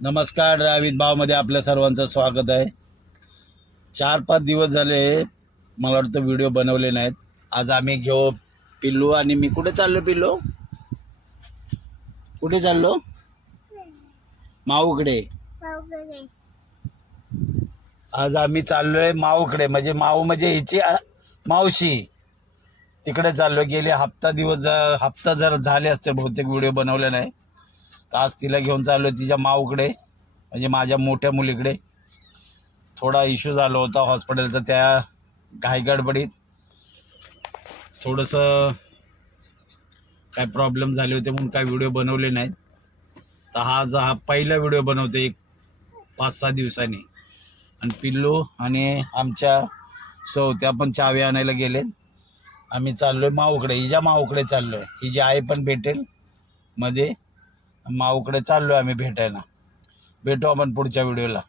नमस्कार, ड्रायव्हिंग भावमध्ये आपल्या सर्वांचं स्वागत आहे. 4-5 दिवस झाले मला वाटतं व्हिडिओ बनवले नाहीत. आज आम्ही घेऊ पिल्लू आणि मी. कुठे चाललो पिल्लू? कुठे चाललो? माऊकडे. आज आम्ही चाललोय माऊकडे, म्हणजे माऊ म्हणजे हिची मावशी. तिकडे चाललोय. गेले हप्ता जर झाले असते बहुतेक व्हिडिओ बनवले नाही. तर आज तिला घेऊन चाललोय तिच्या माऊकडे, म्हणजे माझ्या मोठ्या मुलीकडे. थोडा इश्यू झाला होता हॉस्पिटलचा, त्या घाईगडबडीत थोडंसं काय प्रॉब्लेम झाले होते म्हणून काय व्हिडिओ बनवले नाहीत. तर हा पहिला व्हिडिओ बनवतो एक 5-6 दिवसांनी. आणि पिल्लू आणि आमच्या त्या पण चावी आणायला गेले. आम्ही चाललोय माऊकडे, हिच्या माऊकडे चाललोय. हिची आई पण भेटेल मध्ये. माऊकडे चाललोय आम्ही भेटायला. भेटू आपण पुढच्या व्हिडिओला.